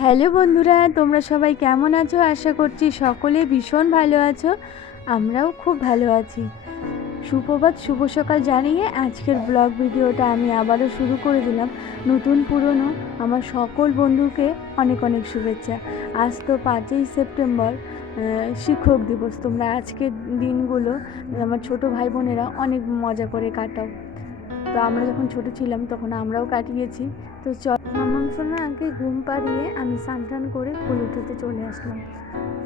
Hello বন্ধুরা, তোমরা সবাই কেমন আছো? আশা করছি সকলে ভীষণ ভালো আছো। আমরাও খুব ভালো আছি। সুপ্রভাত, শুভ সকাল জানিয়ে আজকের ব্লগ ভিডিওটা আমি আবারও শুরু করে দিলাম। নতুন পুরনো আমার সকল বন্ধুকে অনেক অনেক শুভেচ্ছা। আজ তো 5ই সেপ্টেম্বর, শিক্ষক দিবস। তোমরা আজকের দিনগুলো আমার ছোট ভাই বোনেরা অনেক মজা করে কাটাও। তো আমরা যখন ছোট ছিলাম তখন আমরাও কাটিয়েছি। তো মামার সঙ্গে আগে ঘুম পাড়িয়ে আমি স্নান করে ফুল উঠাতে চলে আসলাম।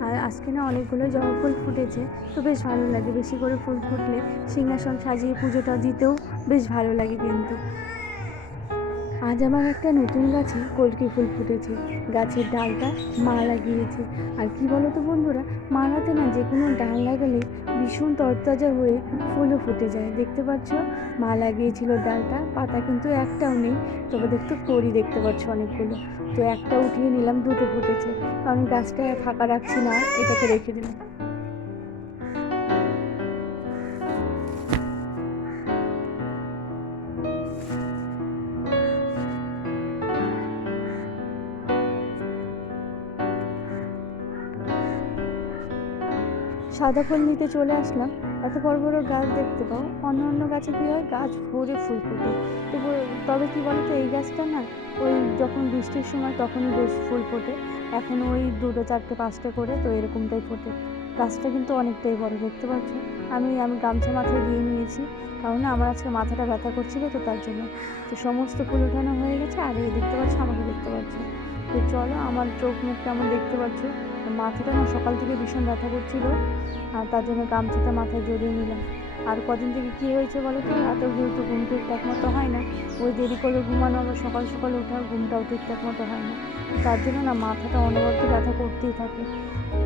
আর আজকে না অনেকগুলো জবা ফুল ফুটেছে, তো বেশ ভালো লাগে। বেশি করে ফুল ফুটলে সিংহাসন সাজিয়ে পুজোটা দিতেও বেশ ভালো লাগে। কিন্তু আজ আমার একটা নতুন গাছে কলকে ফুল ফুটেছে। গাছের ডালটা মা লাগিয়েছে। আর কি বলো তো বন্ধুরা, মালাতে না যে কোনো ডাল লাগালে ভীষণ তরতাজা হয়ে ফুলও ফুটে যায়। দেখতে পাচ্ছ, মা লাগিয়েছিল ডালটা, পাতা কিন্তু একটাও নেই, তবে দেখতে পাচ্ছ অনেকগুলো। তো একটা উঠিয়ে নিলাম, দুটো ফুটেছে, কারণ গাছটা ফাঁকা রাখছি না, এটাকে রেখে দিলাম। সাদা ফুল নিতে চলে আসলাম। এত বড় বড় গাছ দেখতে পাও। অন্য অন্য গাছে কী হয়, গাছ ভরে ফুল ফোটে। তবে কী বলো তো, এই গাছটা না ওই যখন বৃষ্টির সময় তখনই বেশ ফুল ফোটে। এখন ওই 2টো 4টে 5টে করে, তো এরকমটাই ফোটে। গাছটা কিন্তু অনেকটাই বড়, দেখতে পাচ্ছ। আমি গামছা মাথায় দিয়ে নিয়েছি, কারণ আমার আজকে মাথাটা ব্যথা করছিল, তো তার জন্য। তো সমস্ত ফুল ওঠানো হয়ে গেছে, আর এই দেখতে পাচ্ছ, আমাকে দেখতে পাচ্ছ। তো চলো, আমার চোখ মুখ কেমন দেখতে পাচ্ছ। মাথাটা না সকাল থেকে ভীষণ ব্যথা করছিল, আর তার জন্য গামছাটা মাথায় জড়িয়ে নিলাম। আর কদিন থেকে কী হয়েছে বলো তো, এত যেহেতু ঘুম ঠিকঠাক মতো হয় না, ওই দেরি করে ঘুমানো, আবার সকাল সকাল ওঠার ঘুমটাও ঠিকঠাক মতো হয় না, তার জন্য না মাথাটা অনবরত ব্যথা করতেই থাকে।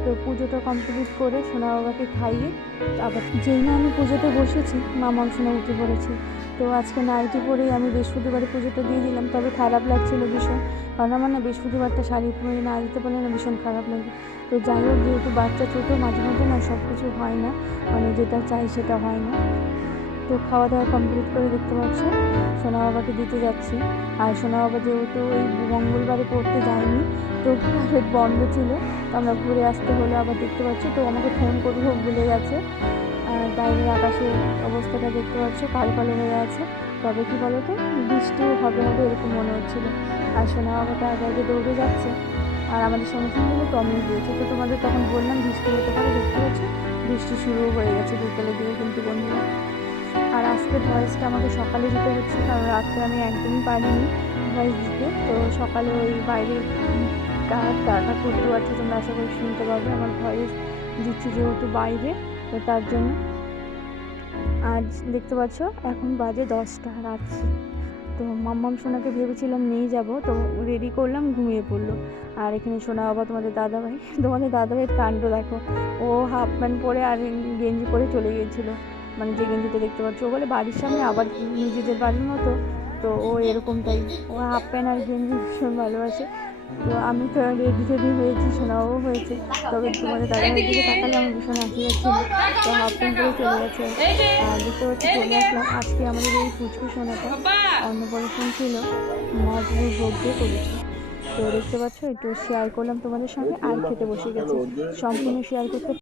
তো পুজোটা কমপ্লিট করে সোনা বাবাকে খাইয়ে আবার যেই না আমি পুজোতে বসেছি, মামাম সোনা উঠে পড়েছে। তো আজকে নাইটি পরেই আমি বৃহস্পতিবারে পুজোটা দিয়ে দিলাম। তবে খারাপ লাগছিল ভীষণ, কারণ আমার না বৃহস্পতিবারটা শাড়ি পরে না দিতে পারলে না ভীষণ খারাপ লাগে। তো যাই হোক, যেহেতু বাচ্চা ছোটো, মাঝে মধ্যে না সব কিছু হয় না, মানে যেটা চাই সেটা হয় না। তো খাওয়া দাওয়া কমপ্লিট করে দেখতে পাচ্ছ সোনা বাবাকে দিতে যাচ্ছি। আর সোনা বাবা যেহেতু ওই মঙ্গলবারে পড়তে যায়নি, তো প্রাইভেট বন্ধ ছিল, তো আমরা ঘুরে আসতে হলো। আবার দেখতে পাচ্ছ, তো আমাকে ফোন করবো ভুলে গেছে। আর বাইরের আকাশের অবস্থাটা দেখতে পাচ্ছ, কালো কালো হয়ে আছে। তবে কি বলো তো, বৃষ্টিও হবে হবে এরকম মনে হচ্ছিলো। আর সোনা বাবাটা আগে আগে দৌড়ে যাচ্ছে, আর আমাদের সঙ্গে সঙ্গে টমিও দিয়েছে। তো তোমাদের তখন বললাম বৃষ্টি হতে পারে, দেখতে পাচ্ছ বৃষ্টি শুরু হয়ে গেছে বিকেলে দিয়ে কিন্তু বন্ধুরা। আর আজকে ভয়েসটা আমাকে সকালে দিতে হচ্ছে, কারণ রাত্রে আমি একদমই পারিনি ভয়েস দিতে। তো সকালে ওই বাইরে কাকা করতে পারছে, তোমরা আশা করি শুনতে পাবে। আমার ভয়েস দিচ্ছি যেহেতু বাইরে, তো তার জন্য। আজ দেখতে পাচ্ছ এখন বাজে 10টা রাত্রি। তো মাম্মাম সোনাকে ভেবেছিলাম নিয়ে যাব, তো রেডি করলাম, ঘুমিয়ে পড়লো। আর এখানে সোনা বাবা তোমাদের দাদাভাইয়ের কাণ্ড দেখো। ও হাফ প্যান্ট পরে আর গেঞ্জি পরে চলে গিয়েছিলো, মানে যে গেঞ্জিটা দেখতে পাচ্ছ। ও বলে বাড়ির সামনে, আবার নিজেদের বাড়ির মতো। তো ও এরকমটাই, ও হাফ প্যান্ট আর গেঞ্জি ভীষণ ভালোবাসে। তো আমি তো রেডি হয়েছি, সোনাও হয়েছে। তবে তোমাদের দাদাভাইয়ের দিকে তাকালে আমার ভীষণ হাসি যাচ্ছিল। তো হাফ প্যান্ট পরে চলে গেছে। আর দেখতে পাচ্ছি চলে আসলাম। আজকে আমাদের এই ফুচকু সোনাটা অন্নপ্রাশন ছিল, মহাপ্রভুর ভোগ দিয়ে করেছে। তো দেখতে পাচ্ছ, একটু শেয়ার করলাম তোমাদের সঙ্গে, আর খেতে বসে গেছে। সম্পূর্ণ শেয়ার করতে